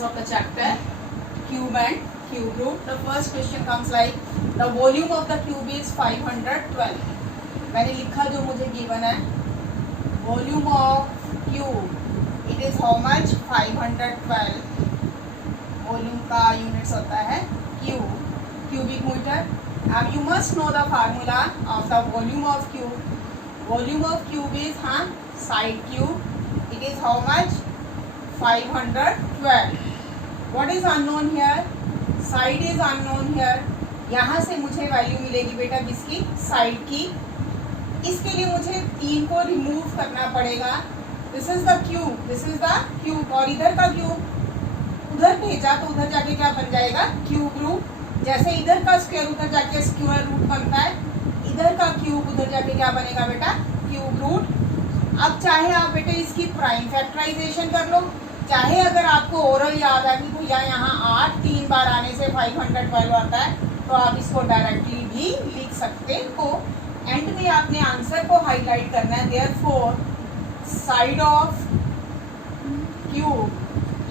questions of the chapter cube and cube root. The first question comes like the volume of the cube is 512. मैंने लिखा जो मुझे given है volume of cube it is how much 512. Volume का units होता है cube, cubic metre. अब you must know the formula of the volume of cube. Volume of cube is side cube. It is how much 512. What is unknown here? Side is unknown here. यहाँ से मुझे value मिलेगी बेटा किसकी? Side की. इसके लिए मुझे 3 को रिमूव करना पड़ेगा. This is the cube, this is the cube और इधर का क्यूब उधर भेजा तो उधर जाके क्या बन जाएगा? Cube root. जैसे इधर का स्क्वायर उधर जाके स्क्वायर रूट बनता है, इधर का क्यूब उधर जाके क्या बनेगा बेटा? Cube root. अब चाहे आप बेटे इसकी प्राइम फैक्टराइजेशन कर लो, चाहे अगर आपको ओरल याद आ कि भैया यहाँ 8 3 बार आने से 512 आता है तो आप इसको डायरेक्टली भी लिख सकते हो. एंड में आपने आंसर को हाईलाइट करना है. Therefore side of cube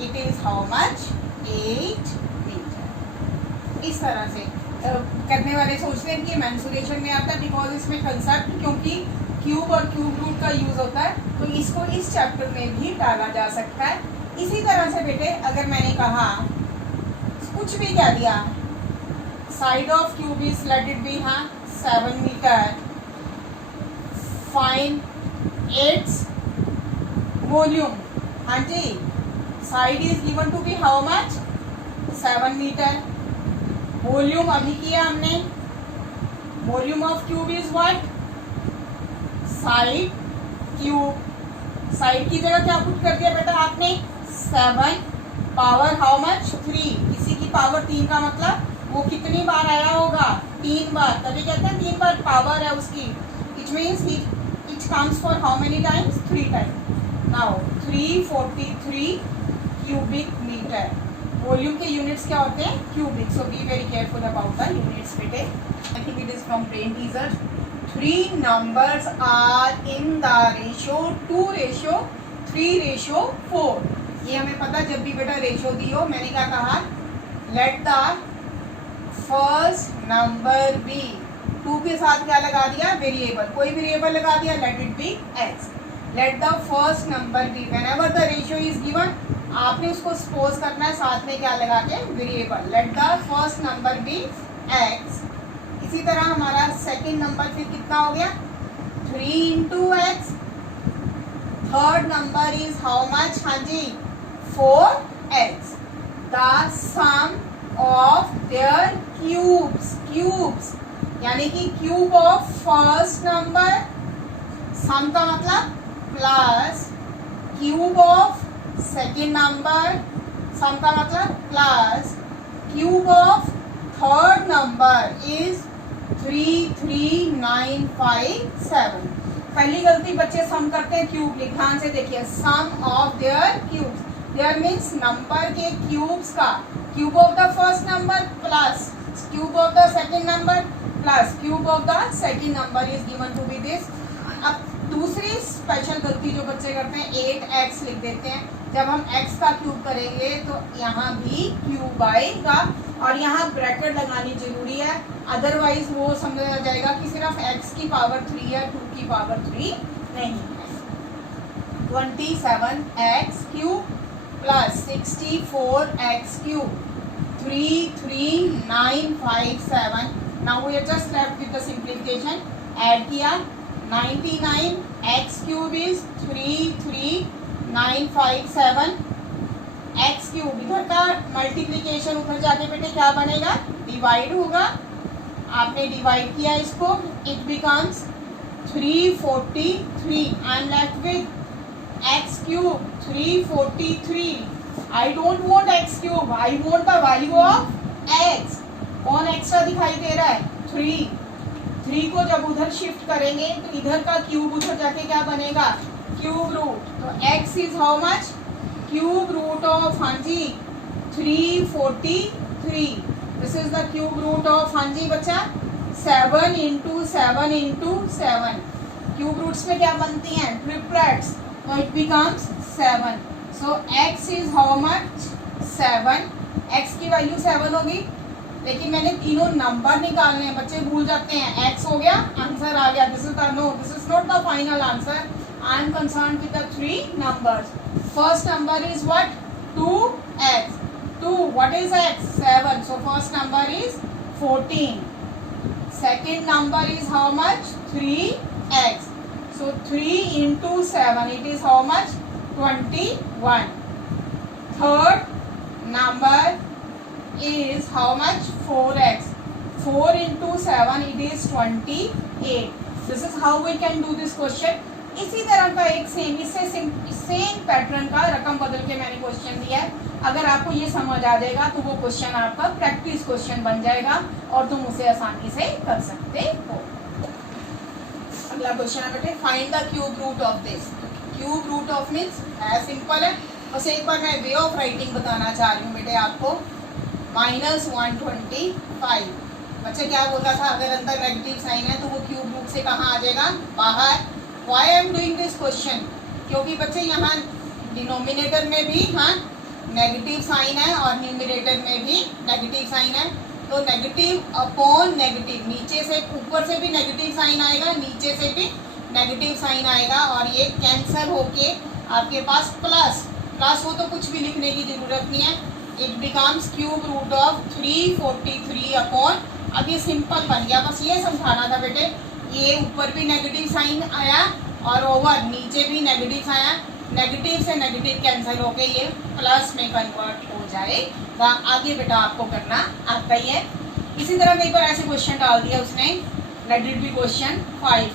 it is how much 8 metre. इस तरह से करने वाले सोचते हैं कि मेंसुरेशन में आता है बिकॉज इसमें कंसेप्ट क्योंकि क्यूब और क्यूब रूट का यूज होता है तो इसको इस चैप्टर में भी डाला जा सकता है. इसी तरह से बेटे अगर मैंने कहा कुछ भी कह दिया side of cube is let it be 7 metre. Find its volume. हाँ जी, side is given to be how much 7 metre. Volume अभी किया हमने. Volume of cube is what? Side cube. Side की जगह क्या पुट कर दिया बेटा आपने? 7 पावर हाउ मच 3. इसी की पावर 3 का मतलब वो कितनी बार आया होगा? 3 बार. तभी कहते हैं 3 बार पावर है उसकी. It means it comes for how many times? 3 times. Now 343 cubic metre. Volume के यूनिट्स क्या होते हैं? Cubic. So be very careful about the units बेटे. I think it is from brain teaser. 3 numbers are in the ratio 2:3:4. ये हमें पता जब भी बेटा रेशियो दी हो. मैंने क्या कहा? Let the first number be. 2 के साथ क्या लगा दिया? वेरिएबल. कोई वेरिएबल लगा दिया. Let it be x. Let the first number be. Whenever the ratio is given आपने उसको सपोज करना है साथ में क्या लगा के? Variable. Let the first number be x. इसी तरह हमारा सेकंड नंबर फिर कितना हो गया? 3 into x. Third number is how much? हाँ जी 4x. The sum of their cubes. Cubes यानी कि cube of first number. Sum का मतलब plus cube of second number. Sum का मतलब plus cube of third number is 33957. पहली गलती बच्चे सम करते हैं क्यूब लिख. ध्यान से देखिए sum of their cubes. Their means number के क्यूब्स का. Cube of the first number plus cube of the second number plus cube of the second number is given to be this. अब दूसरी special गलती जो बच्चे करते हैं 8x लिख देते हैं. जब हम x का क्यूब करेंगे तो यहाँ भी क्यूब आएगा और यहाँ ब्रैकेट लगानी जरूरी है. अदरवाइज वो समझा जाएगा कि सिर्फ x की पावर 3 है, 2 की पावर 3 नहीं है. 27x cube plus 64x cube 33957. Now we are just left with the simplification. Add किया 99x cube is 33957. x cube इधर का मल्टीप्लीकेशन उधर जाके बेटे क्या बनेगा? डिवाइड होगा. आपने डिवाइड किया इसको. It becomes 343. I am left with x cube 343. I don't want x cube, I want the value of x. कौन एक्स्ट्रा दिखाई दे रहा है? 3 को जब उधर शिफ्ट करेंगे तो इधर का क्यूब उधर जाके क्या बनेगा? Cube root. तो x is how much? Cube root of हाँ जी 343. This is the cube root of हाँ जी बच्चा 7 into 7 into 7. क्यूब रूट्स में क्या बनती हैं? Triplets. So it becomes 7. So x is how much? 7, x की वैल्यू 7 होगी, लेकिन मैंने तीनों नंबर निकालने हैं, बच्चे भूल जाते हैं। x हो गया, आंसर आ गया, this is the no, this is not the final answer, I am concerned with the 3 numbers. First number is what? 2x. 2, what is x? 7. So first number is 14. Second number is how much? 3x. So 3 into 7, it is how much? 21. Third number is how much? 4x. 4 into 7, it is 28. This is how we can do this question. इसी तरह का एक same pattern का रकम बदल के मैंने question दिया है। अगर आपको ये समझ आ जाएगा तो वो क्वेश्चन आपका प्रैक्टिस क्वेश्चन बन जाएगा और तुम उसे आसानी से कर सकते हो। अगला क्वेश्चन है बेटे, find the cube root of this. Cube root of means है सिंपल है, बस एक बार मैं वे ऑफ राइटिंग बताना चाह रही हूँ बेटे आपको। -125। बच्चे क्या बोलता था, अगर अंदर नेगेटिव साइन है तो वो क्यूब रूट से कहाँ आ जाएगा? बाहर। Why I am doing this question? क्योंकि बच्चे यहाँ डिनोमिनेटर में भी हाँ नेगेटिव साइन है और न्यूमरेटर में भी नेगेटिव साइन है, तो नेगेटिव अपॉन नेगेटिव, नीचे से ऊपर से भी नेगेटिव साइन आएगा, नीचे से भी नेगेटिव साइन आएगा और ये कैंसिल होके आपके पास प्लस हो तो कुछ भी लिखने की जरूरत नहीं है। It becomes cube root of 343 upon, अब ये सिंपल बन गया, बस ये समझाना था बेटे। ये ऊपर भी नेगेटिव साइन आया और ओवर नीचे भी नेगेटिव आया, नेगेटिव से नेगेटिव कैंसिल होके ये प्लस में कन्वर्ट हो जाएगा। आगे बेटा आपको करना आता ही है। इसी तरह कई बार ऐसे क्वेश्चन डाल दिया उसने, late it B question 5,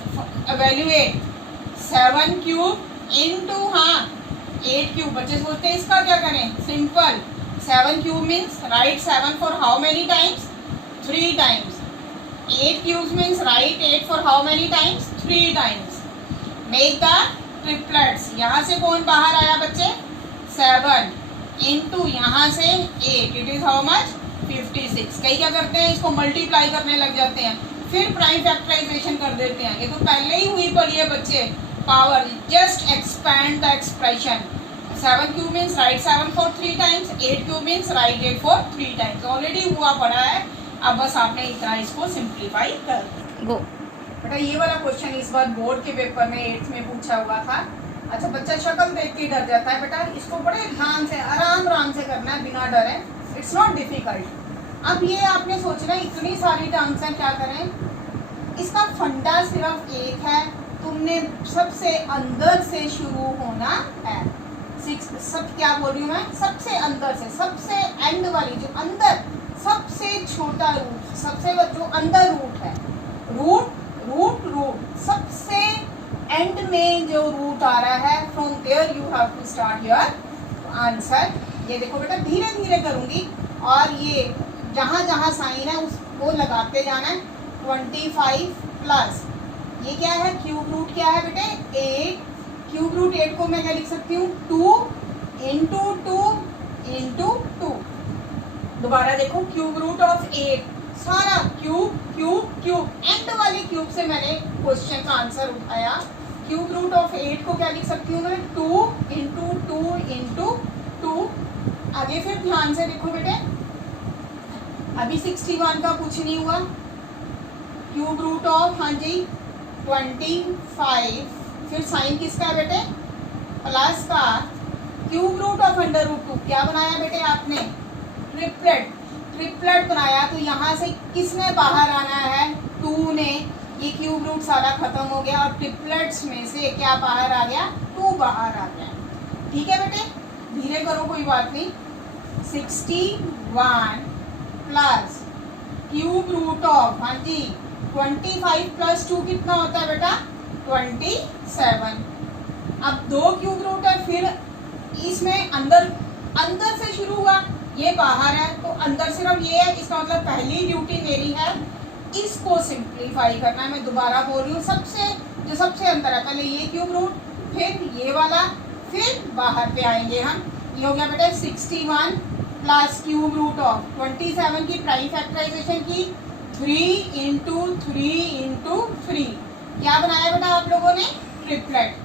evaluate 7 cube into 8 cube. बच्चे सोचते हैं इसका क्या करें, simple 7 cube means right 7 for how many times? 3 times. 8 cubes means write 8 for how many times? 3 times. Make the triplets. यहाँ से कौन बाहर आया बच्चे? 7 into यहाँ से 8. It is how much? 56. कई क्या करते हैं, इसको मल्टीप्लाई करने लग जाते हैं, फिर प्राइम फैक्टराइजेशन कर देते हैं। ये तो पहले ही हुई पड़ी है बच्चे, power just expand the expression. 7 cube means right 7 for 3 times, 8 cube means right 8 for 3 times. Already हुआ पड़ा है, अब बस आपने इतना इसको सिंप्लीफाई कर गो। बेटा ये वाला क्वेश्चन इस बार बोर्ड के पेपर में 8th में पूछा हुआ था। अच्छा बच्चा शक्ल देख के डर जाता है, बेटा इसको बड़े ध्यान से आराम से करना है, बिना डरे। It's not difficult. अब ये आपने सोचना है इतनी सारी टर्म्स हैं, क्या करें? इसका फंडा सिर्फ एक है, तुमने सबसे अंदर से शुरू होना है। सब क्या बोल रही हूँ मैं, सबसे अंदर से, सबसे एंड वाली जो अंदर सबसे छोटा रूट, सबसे जो अंदर रूट है, रूट सबसे एंड में जो रूट आ रहा है, from there you have to start your answer. ये देखो बेटा धीरे धीरे करूंगी और ये जहाँ जहाँ साइन है उसको लगाते जाना है। 25 प्लस ये क्या है, क्यूब रूट क्या है बेटे? 8। क्यूब रूट 8 को मैं क्या लिख सकती हूँ? 2 इंटू 2। दोबारा देखो, क्यूब रूट ऑफ 8, सारा क्यूब एंड वाली क्यूब से मैंने क्वेश्चन का आंसर उठाया। क्यूब रूट ऑफ 8 को क्या लिख सकती हूँ मैं? 2 इंटू 2। आगे फिर ध्यान से देखो बेटे, अभी 61 का कुछ नहीं हुआ। क्यूब रूट ऑफ 25, फिर साइन किसका है बेटे? प्लस का। क्यूब रूट ऑफ √2 क्या बनाया बेटे आपने? ट्रिपलेट बनाया। तो यहाँ से किसने बाहर आना है? 2 ने। ये क्यूब रूट सारा खत्म हो गया और ट्रिपलेट्स में से क्या बाहर आ गया? 2 बाहर आ गया। ठीक है बेटे, धीरे करो, कोई बात नहीं। 61 plus cube root of 25 plus 2 कितना होता है बेटा? 27। अब 2 क्यूब रूट है, फिर इसमें अंदर से शुरू हुआ, ये बाहर है, तो अंदर सिर्फ ये है। इसका मतलब पहली ड्यूटी मेरी है इसको सिंप्लीफाई करना है। मैं दोबारा बोल रही हूँ, सबसे अंदर है, पहले ये क्यूब रूट, फिर ये वाला, फिर बाहर पे आएंगे हम। ये हो गया बेटा 61 प्लस क्यूब रूट ऑफ 27 की प्राइम फैक्टराइजेशन की 3 इंटू 3 क्या बनाया बेटा आप लोगों ने? ट्रिपलेट।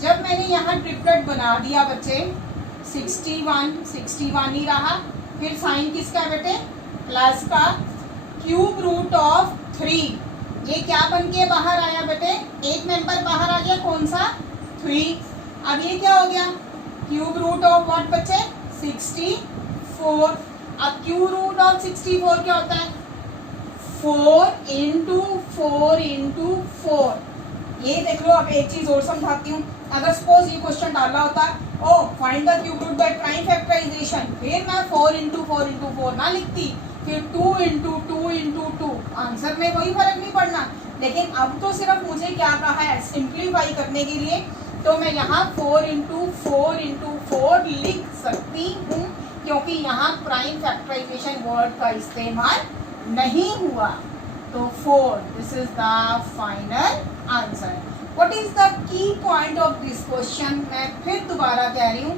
जब मैंने यहाँ ट्रिपलेट बना दिया बच्चे, 61 ही रहा। फिर साइन किसका है बेटे, प्लस का क्यूब रूट ऑफ 3। ये क्या बन के बाहर आया बेटे, एक मेंबर बाहर आ गया, कौन सा, 3। अब ये क्या हो गया, क्यूब रूट ऑफ व्हाट बच्चे, 64। अब क्यूब रूट ऑफ 64 क्या होता है, 4 इंटू 4। ये देख लो। अब एक चीज और समझाती हूँ। अगर सपोज ये क्वेश्चन डाला होता, oh find the cube root by prime factorisation, फिर मैं 4 इंटू 4 ना लिखती, फिर 2 इंटू 2, आंसर में कोई फर्क नहीं पड़ना। लेकिन अब तो सिर्फ मुझे क्या कहा है, सिंप्लीफाई करने के लिए, तो मैं यहाँ 4 इंटू 4 लिख सकती हूँ, क्योंकि यहाँ प्राइम फैक्टराइजेशन वर्ड का इस्तेमाल नहीं हुआ। तो 4, this is the final answer. What is the key point of this question, मैं फिर दोबारा कह रही हूँ,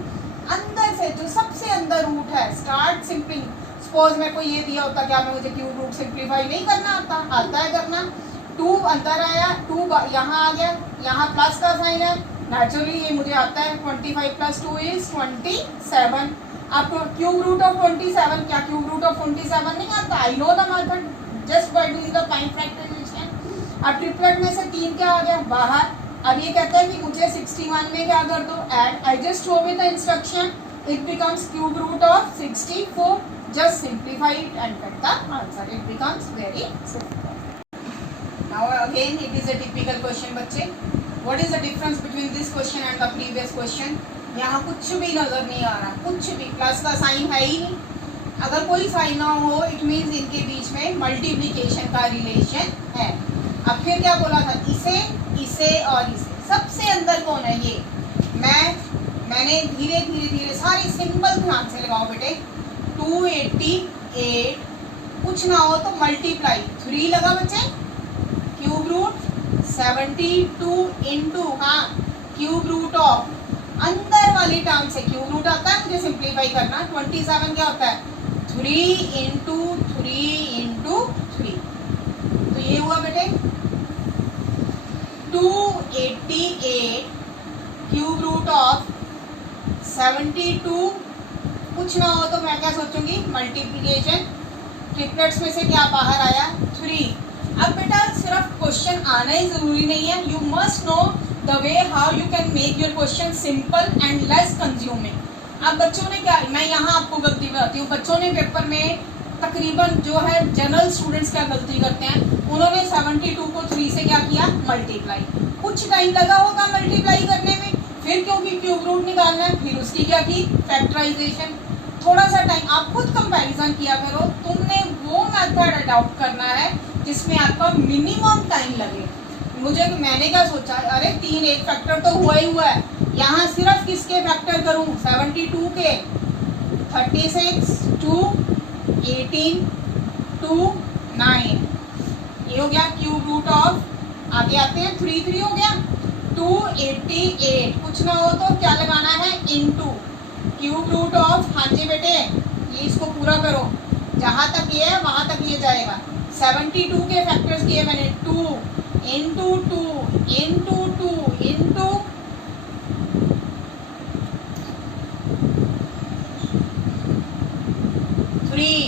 अंदर से जो सबसे अंदर रूट है, स्टार्ट सिंपलिंग। सपोज मेरे को ये दिया होता, क्या मैं मुझे क्यूब रूट सिंप्लीफाई नहीं करना आता है करना। 2 अंदर आया, 2 यहाँ आ गया, यहाँ प्लस का साइन है, नेचुरली ये मुझे आता है। 25 + 2 = 27। आपको क्यूब रूट ऑफ 27, क्या क्यूब रूट ऑफ 27 नहीं आता, I know the method just by doing the prime factorisation. अब ट्रिपलेट में से 3 क्या आ गया बाहर। अब ये कहता है कि मुझे 61 में क्या कर दो, add. I just show with the instruction, it becomes cube root of 64। Just simplify it and get the answer, it becomes very simple. Now again it is a typical question बच्चे। What is the difference between this question and the previous question. यहाँ कुछ भी नजर नहीं आ रहा, कुछ भी, plus का साइन है ही नहीं। अगर कोई साइन ना हो, इट मीन्स इनके बीच में मल्टीप्लिकेशन का रिलेशन है। अब फिर क्या बोला था, इसे और इसे, सबसे अंदर कौन है, ये मैंने धीरे सारे सिंबल ध्यान से लगाओ बेटे। 288, कुछ ना हो तो मल्टीप्लाई 3 लगा बच्चे, क्यूब रूट 72 इंटू, हाँ, क्यूब रूट ऑफ, अंदर वाली टर्म से क्यूब रूट आता है, मुझे सिंप्लीफाई करना। 27 क्या होता है, 3 इंटू 3। तो ये हुआ बेटे 288 क्यूब रूट ऑफ 72। कुछ ना हो तो मैं क्या सोचूंगी, मल्टीप्लिकेशन। ट्रिपलेट्स में से क्या बाहर आया, 3। अब बेटा सिर्फ क्वेश्चन आना ही जरूरी नहीं है, you must know the way how you can make your question simple and less consuming. अब बच्चों ने क्या, मैं यहाँ आपको गलती बताती हूँ, बच्चों ने पेपर में तकरीबन जो है जनरल स्टूडेंट्स क्या गलती करते हैं, उन्होंने 72 को 3 से क्या किया, मल्टीप्लाई। कुछ टाइम लगा होगा मल्टीप्लाई करने में, फिर क्योंकि क्यूब रूट निकालना है, फिर उसकी क्या की, फैक्टराइजेशन। थोड़ा सा टाइम आप खुद कंपैरिजन किया करो, तुमने वो मेथड अडॉप्ट करना है जिसमें आपका मिनिमम टाइम लगे। मैंने क्या सोचा, अरे 3 एक फैक्टर तो हुआ है, यहाँ सिर्फ किसके फैक्टर करूँ, 72 के, 36 2 18 2 9, ये हो गया क्यूब रूट ऑफ, आगे आते हैं 3 हो गया 288। कुछ ना हो तो क्या लगाना है, इनटू क्यूब रूट ऑफ, हाँ जी बेटे ये इसको पूरा करो, जहाँ तक ये है वहाँ तक ये जाएगा। 72 के फैक्टर्स किए मैंने, 2 इंटू 2 इंटू 2 इंटू 3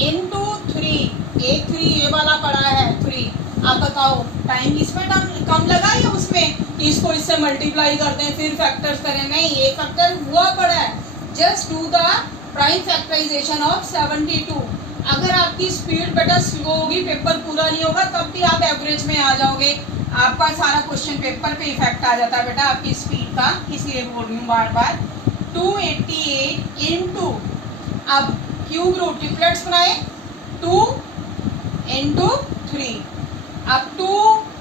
इंटू 3, एक 3 ये वाला पड़ा है 3। आप बताओ टाइम इसमें कम लगा या उसमें, कि इसको इससे मल्टीप्लाई कर दें फिर फैक्टर्स करें, नहीं, ये फैक्टर हुआ पड़ा है। Just do the prime factorisation of 72। अगर आपकी स्पीड बेटा स्लो होगी, पेपर पूरा नहीं होगा, तब भी आप एवरेज में आ जाओगे, आपका सारा क्वेश्चन पेपर पे इफेक्ट आ जाता है बेटा आपकी स्पीड का, इसलिए बोल रही हूँ बार 288 इंटू, अब क्यूब रूट ट्रिपलेट्स बनाए, 2 इंटू 3, अब 2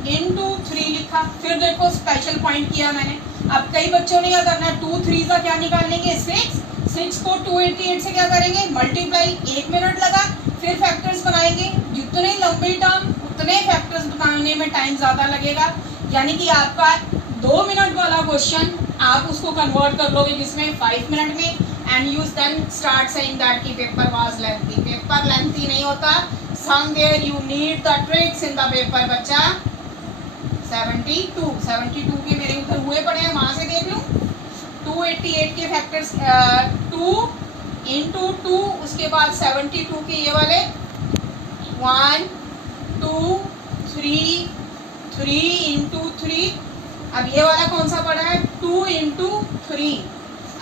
इंटू 3 लिखा, फिर देखो स्पेशल पॉइंट किया मैंने। अब कई बच्चों ने क्या करना है, 2 3 का क्या निकालेंगे, 6 को 288 से क्या करेंगे, मल्टीप्लाई, 1 मिनट लगा, फिर फैक्टर्स बनाएंगे। जितने लंबे टर्म उतने फैक्टर्स बनाने में टाइम ज़्यादा लगेगा, यानी कि आपका 2 मिनट वाला क्वेश्चन आप उसको कन्वर्ट कर लोगे जिसमें 5 मिनट में, and you then start saying that की paper was lengthy. Paper lengthy नहीं होता, somewhere you need the tricks in the paper बच्चा। 72 के मेरे उधर हुए पड़े हैं, वहाँ से देख लूँ, 288 के फैक्टर्स 2 इंटू 2, उसके बाद 72 के ये वाले 1 2 3 3 इंटू 3। अब ये वाला कौन सा पड़ा है 2 इंटू 3,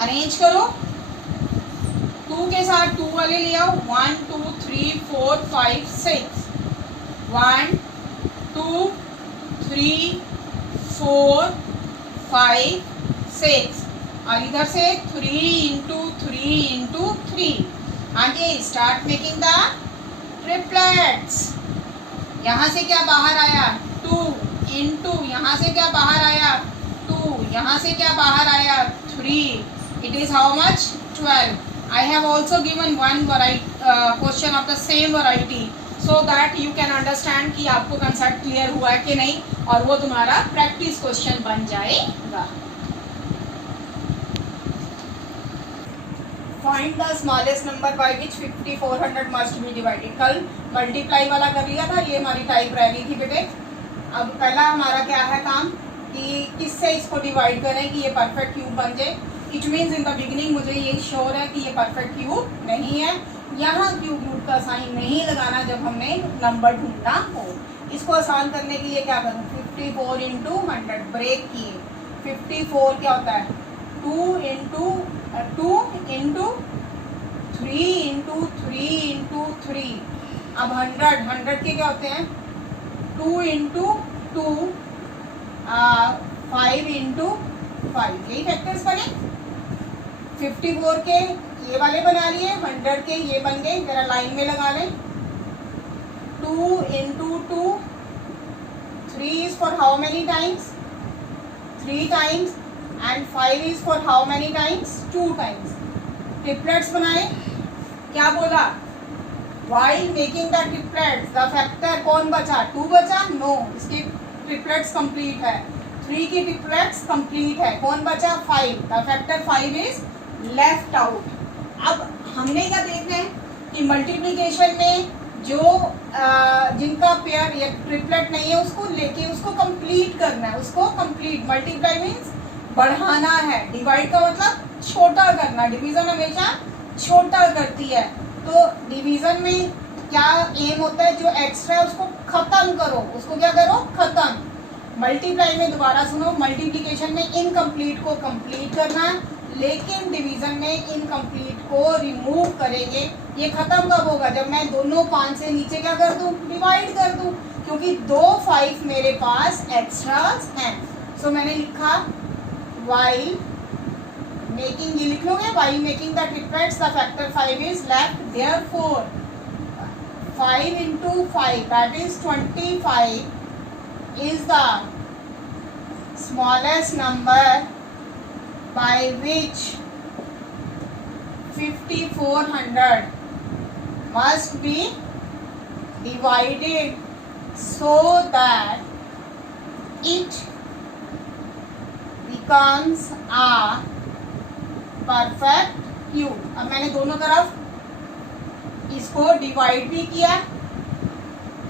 अरेंज करो 2 के साथ 2 वाले ले आओ 1 2 3 4 5 6 1 2 3 4 5 6 और इधर से 3 इंटू 3 इंटू 3। आगे स्टार्ट मेकिंग द ट्रिपलेट्स। यहाँ से क्या बाहर आया 2 इंटू, यहाँ से क्या बाहर आया 2, यहाँ से क्या बाहर आया 3। It is how much 12। I have also given one question of the same variety so that you can understand कि आपको कंसेप्ट क्लियर हुआ है कि नहीं, और वो तुम्हारा प्रैक्टिस क्वेश्चन बन जाएगा। Find the smallest number by which 5400 must be divided। कल मल्टीप्लाई वाला कर लिया था, ये हमारी टाइप रह गई थी बेटे। अब पहला हमारा क्या है काम कि किससे इसको डिवाइड करें कि ये परफेक्ट क्यूब बन जाए। It means in the beginning मुझे ये श्योर है कि ये परफेक्ट क्यूब नहीं है। यहाँ क्यूब रूट का साइन नहीं लगाना जब हमने नंबर ढूंढना हो। इसको आसान करने के लिए क्या करूँ 54 इंटू 100 ब्रेक किए। 54 क्या होता है 2 इंटू 3 इंटू 3 इंटू 3। अब 100 के क्या होते हैं 2 इंटू 2 5 इंटू 5, यही फैक्टर्स बने। 54 के ये वाले बना लिए, 100 के ये बन गए, जरा लाइन में लगा लें। 2 into 2 3 is for how many times 3 times and 5 is for how many times 2 times. Triplets बनाए। क्या बोला while making the triplets the factor कौन बचा 2 बचा, नो इसके ट्रिपलेट्स कंप्लीट है। 3 की ट्रिपलेट्स कंप्लीट है, कौन बचा 5, the factor 5 is left out. अब हमने क्या देखना है कि मल्टीप्लिकेशन में जो जिनका पेयर या ट्रिपलेट नहीं है उसको लेके उसको कंप्लीट करना है, उसको कंप्लीट। मल्टीप्लाई मीन्स बढ़ाना है, डिवाइड का मतलब छोटा करना, डिवीजन हमेशा छोटा करती है। तो डिवीजन में क्या एम होता है जो एक्स्ट्रा उसको खत्म करो, उसको क्या करो खत्म। मल्टीप्लाई में दोबारा सुनो, मल्टीप्लिकेशन में इनकम्प्लीट को कंप्लीट करना है, लेकिन डिवीजन में इनकम्प्लीट को रिमूव करेंगे। ये खत्म कब होगा जब मैं दोनों 5 से नीचे क्या कर दूं डिवाइड कर दूं, क्योंकि 2 5 मेरे पास एक्स्ट्रास हैं। सो मैंने लिखा while making, ये लिख लोगे while making the triplets the factor 5 is left, therefore 5 into 5 that is 25 is the smallest number by which 5400 must be divided so that it becomes a perfect cube. अब मैंने दोनों तरफ इसको डिवाइड भी किया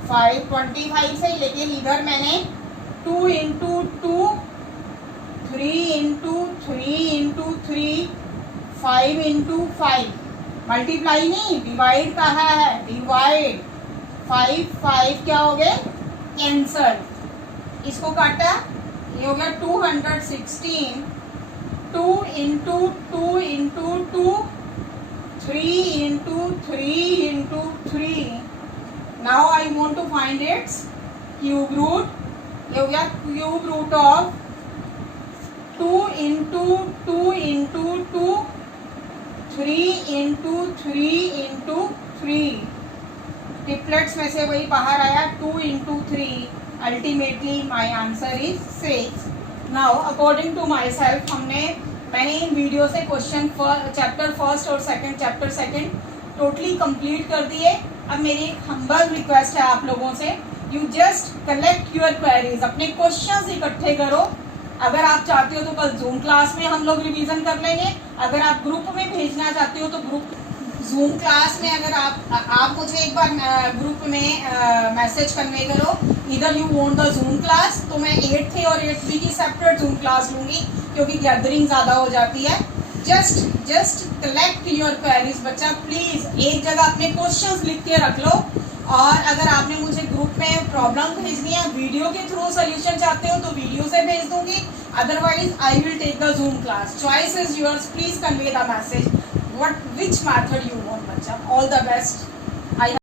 525 से, लेकिन इधर मैंने 2 into 2 3 into 3 into 3 5 into 5, multiply नहीं डिवाइड कहा है, डिवाइड 5 5 क्या हो गए कैंसल। इसको काटा, ये हो गया 216। 2 into 2 into 2 3 into 3 into 3। Now I want to find its cube root. ये हो गया cube root of 2 into 2 into 2 3 into 3 into 3। Triplets में से वही बाहर आया 2 into 3। Ultimately my answer is 6। Now according to my self मैंने इन वीडियो से क्वेश्चन चैप्टर फर्स्ट और चैप्टर सेकंड टोटली कंप्लीट कर दिए। अब मेरी एक हम्बल रिक्वेस्ट है आप लोगों से, you just collect your queries, अपने क्वेश्चंस इकट्ठे करो। अगर आप चाहते हो तो कल जूम क्लास में हम लोग रिवीजन कर लेंगे। अगर आप ग्रुप में भेजना चाहते हो तो ग्रुप जूम क्लास में अगर आप मुझे एक बार ग्रुप में मैसेज कन्वे करो इधर you want the Zoom class, तो मैं 8th और 8th की सेपरेट जूम क्लास लूंगी, क्योंकि गैदरिंग ज़्यादा हो जाती है। जस्ट कलेक्ट योर क्वेरीज बच्चा, प्लीज़ एक जगह अपने क्वेश्चंस लिख के रख लो। और अगर आपने मुझे ग्रुप में प्रॉब्लम भेजनी है, वीडियो के थ्रू सोल्यूशन चाहते हो तो वीडियो से भेज दूंगी, otherwise I will take the Zoom class. Choice is yours, please convey the message what which method you want बच्चा। All the best. आई